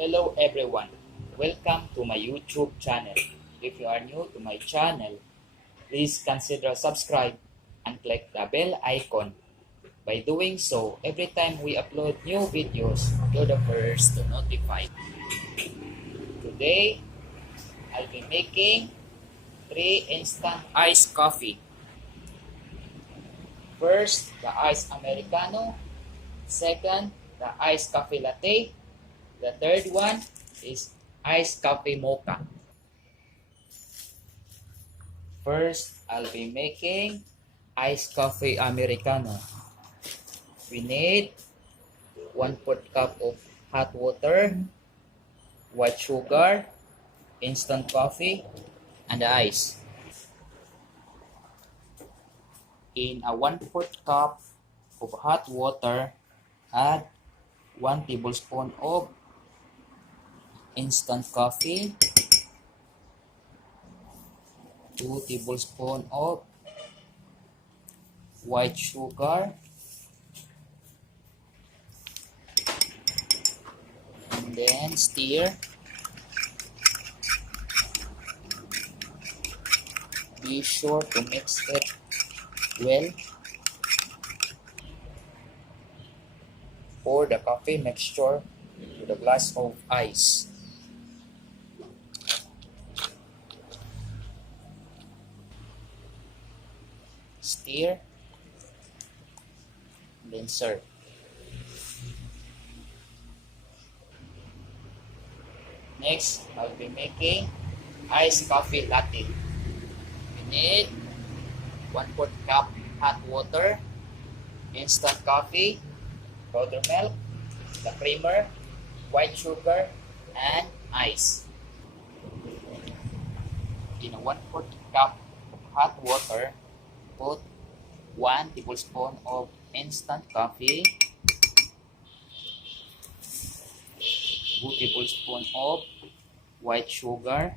Hello everyone, welcome to my YouTube channel. If you are new to my channel, please consider subscribe and click the bell icon. By doing so, every time we upload new videos, you're the first to notify. Today, I'll be making 3 instant iced coffee. First, the iced Americano. Second, the iced coffee latte. The third one is iced coffee mocha. First, I'll be making iced coffee Americano. We need 1/4 cup of hot water, white sugar, instant coffee, and ice. In a 1/4 cup of hot water, add 1 tablespoon of instant coffee, 2 tablespoons of white sugar, and then stir. Be sure to mix it well. Pour the coffee mixture with a glass of ice. Stir, then serve. Next, I'll be making iced coffee latte. We need 1/4 cup hot water, instant coffee, powder milk, the creamer, white sugar, and ice. In a 1/4 cup of hot water, put 1 tablespoon of instant coffee, 2 tablespoons of white sugar,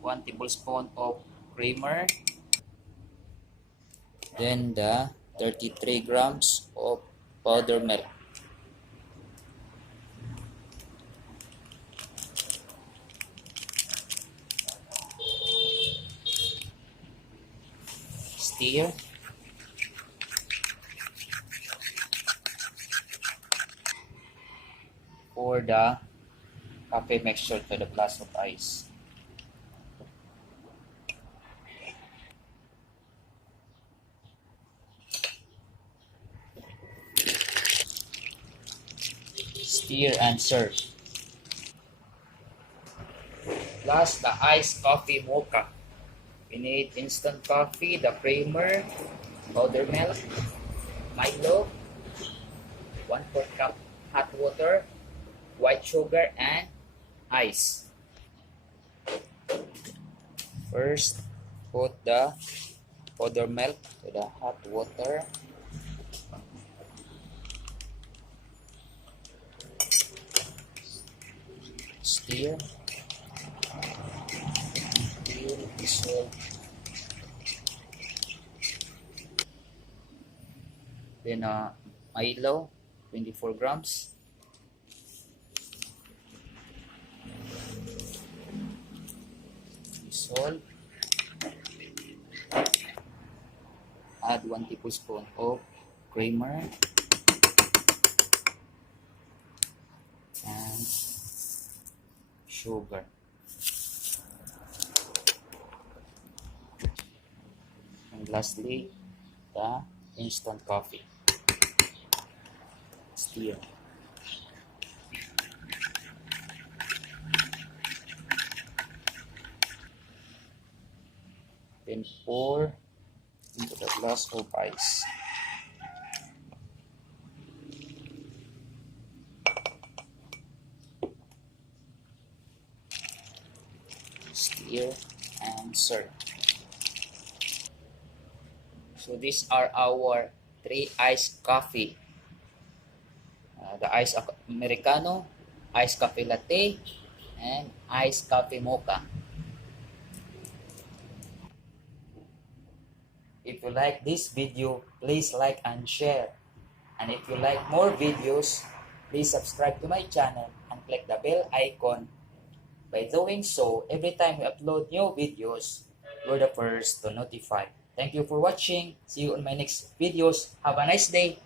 1 tablespoon of creamer, then the 33 grams of powder milk. Stir. Pour the coffee mixture to the glass of ice. Stir and serve. Plus the iced coffee mocha. We need instant coffee, the creamer, powder milk, Milo, 1/4 cup hot water, white sugar, and ice. First, put the powder milk to the hot water. Stir. Dissolve. Then Milo, 24 grams. Dissolve. Add 1 tablespoon of creamer and sugar. And lastly, the instant coffee. Stir. Then pour into the glass of ice. Stir and serve. So these are our 3 iced coffee. The iced Americano, iced coffee latte, and iced coffee mocha. If you like this video, please like and share. And if you like more videos, please subscribe to my channel and click the bell icon. By doing so, every time we upload new videos, you're the first to notify. Thank you for watching. See you on my next videos. Have a nice day.